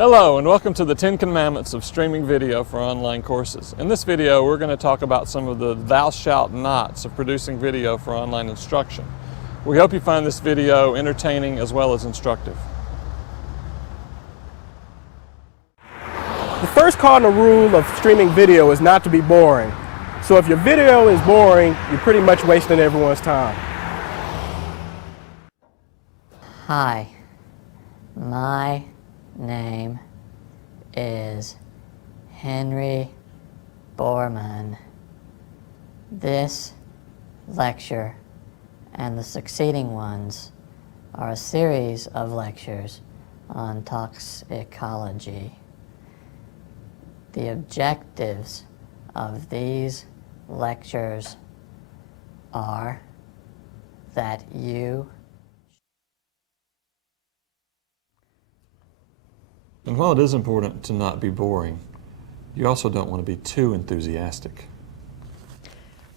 Hello and welcome to the 10 Commandments of streaming video for online courses. In this video we're going to talk about some of the thou shalt nots of producing video for online instruction. We hope you find this video entertaining as well as instructive. The first cardinal rule of streaming video is not to be boring. So if your video is boring, you're pretty much wasting everyone's time. Hi, my name is Henry Borman. This lecture and the succeeding ones are a series of lectures on toxicology. The objectives of these lectures are that you And while it is important to not be boring, you also don't want to be too enthusiastic.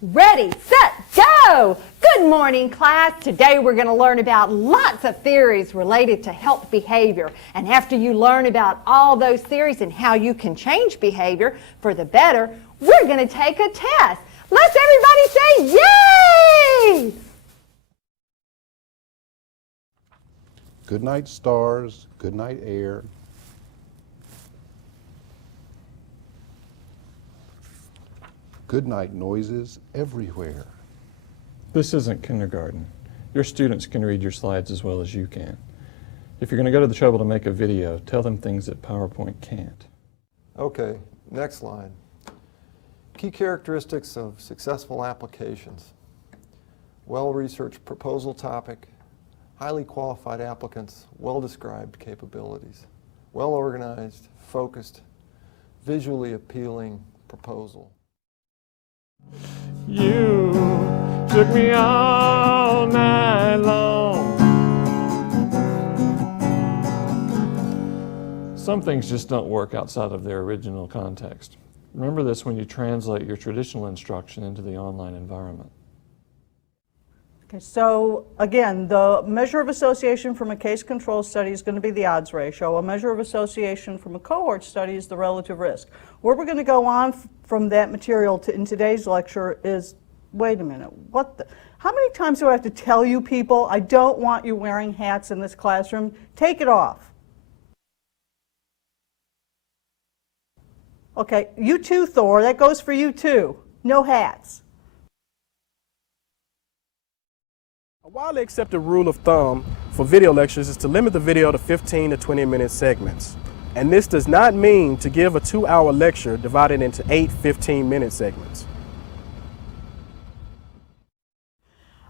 Ready, set, go! Good morning, class. Today we're going to learn about lots of theories related to health behavior. And after you learn about all those theories and how you can change behavior for the better, we're going to take a test. Let's everybody say yay! Good night, stars. Good night, air. Good night, noises everywhere. This isn't kindergarten. Your students can read your slides as well as you can. If you're going to go to the trouble to make a video, tell them things that PowerPoint can't. Okay, next line. Key characteristics of successful applications. Well-researched proposal topic, highly qualified applicants, well-described capabilities, well-organized, focused, visually appealing proposal. You took me all night long. Some things just don't work outside of their original context. Remember this when you translate your traditional instruction into the online environment. Okay, so again, the measure of association from a case control study is going to be the odds ratio. A measure of association from a cohort study is the relative risk. Where we're going to go on from that material in today's lecture is, wait a minute, how many times do I have to tell you people, I don't want you wearing hats in this classroom? Take it off. Okay, you too, Thor, that goes for you too. No hats. A widely accepted rule of thumb for video lectures is to limit the video to 15 to 20-minute segments. And this does not mean to give a 2-hour lecture divided into 8 15-minute segments.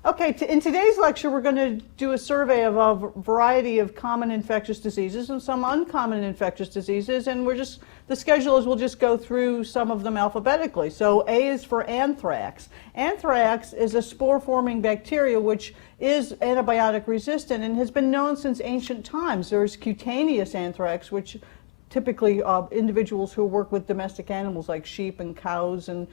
Okay, in today's lecture we're going to do a survey of a variety of common infectious diseases and some uncommon infectious diseases, and the schedule is we'll just go through some of them alphabetically. So A is for anthrax. Anthrax is a spore-forming bacteria which is antibiotic resistant and has been known since ancient times. There's cutaneous anthrax, which typically individuals who work with domestic animals like sheep and cows and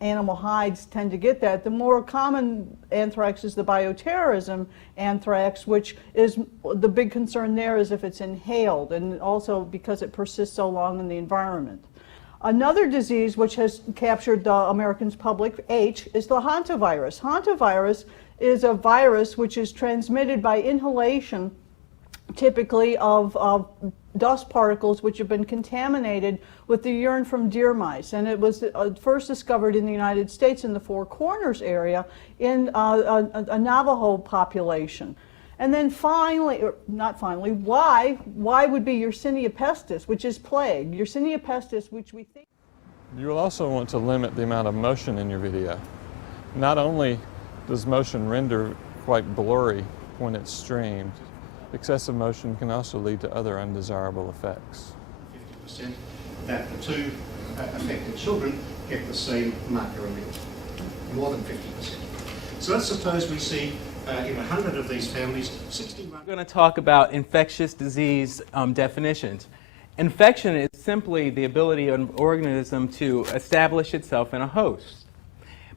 animal hides tend to get that. The more common anthrax is the bioterrorism anthrax, which is the big concern there is if it's inhaled and also because it persists so long in the environment. Another disease which has captured the American's public, H, is the hantavirus. Hantavirus is a virus which is transmitted by inhalation, typically of dust particles which have been contaminated with the urine from deer mice. And it was first discovered in the United States in the Four Corners area in a Navajo population. And then finally, or not finally, Y would be Yersinia pestis, which is plague. Yersinia pestis, which we think... You will also want to limit the amount of motion in your video. Not only does motion render quite blurry when it's streamed, excessive motion can also lead to other undesirable effects. 50% that the two affected children get the same marker allele, more than 50%. So let's suppose we see in 100 of these families, 61... We're going to talk about infectious disease definitions. Infection is simply the ability of an organism to establish itself in a host.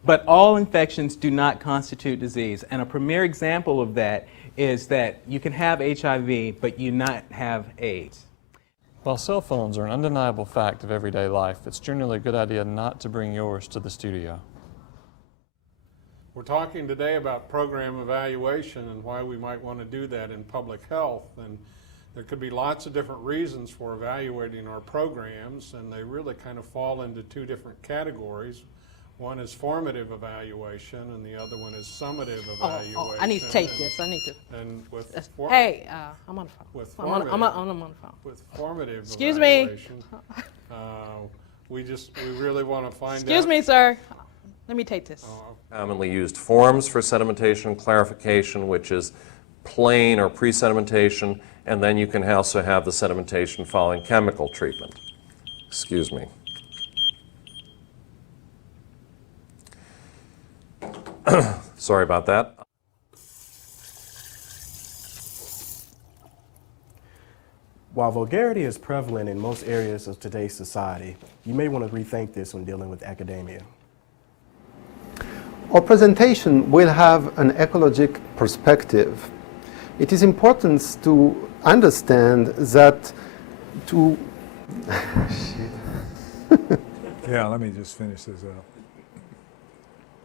But all infections do not constitute disease, and a premier example of that is that you can have HIV, but you not have AIDS. While cell phones are an undeniable fact of everyday life, it's generally a good idea not to bring yours to the studio. We're talking today about program evaluation and why we might want to do that in public health. And there could be lots of different reasons for evaluating our programs, and they really kind of fall into two different categories. One is formative evaluation, and the other one is summative evaluation. Oh, I need to take this. I need to. And with Hey, I'm on the phone. With I'm on the phone. With formative Excuse me. evaluation, we really want to find out. Excuse me, sir. Let me take this. Commonly used forms for sedimentation, clarification, which is plain or pre-sedimentation, and then you can also have the sedimentation following chemical treatment. Excuse me. Sorry about that. While vulgarity is prevalent in most areas of today's society, you may want to rethink this when dealing with academia. Our presentation will have an ecologic perspective. It is important to understand that to... Yeah, let me just finish this up.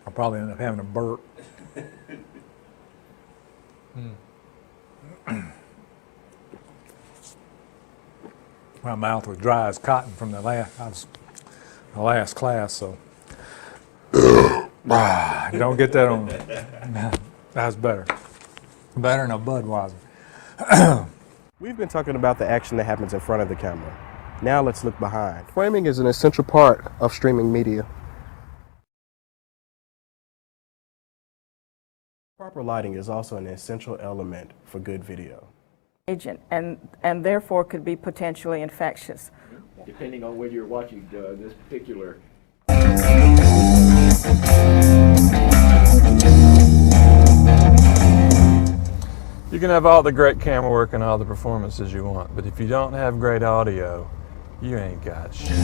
I'll probably end up having a burp. My mouth was dry as cotton from the last class, so don't get that on. That's better. Better than a Budweiser. We've been talking about the action that happens in front of the camera. Now let's look behind. Framing is an essential part of streaming media. Proper lighting is also an essential element for good video. Agent and therefore could be potentially infectious. Depending on whether you're watching this particular. You can have all the great camera work and all the performances you want, but if you don't have great audio, you ain't got shit.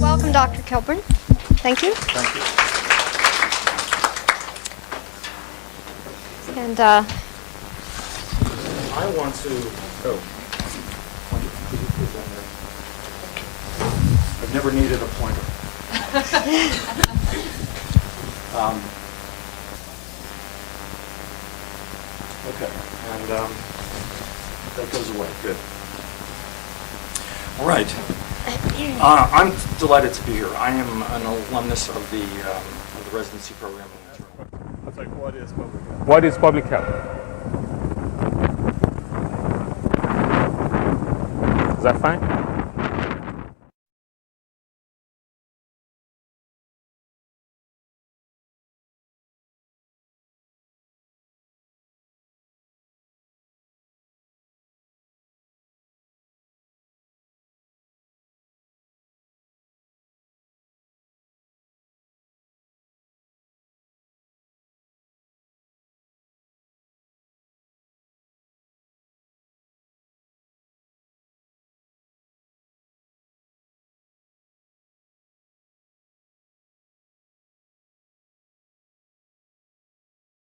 Welcome, Dr. Kilburn. Thank you. Thank you. And I want to. Oh. I've never needed a pointer. Okay, and that goes away. Good. All right. I'm delighted to be here. I am an alumnus of the residency program. That's like, what is public health? What is public health? Is that fine?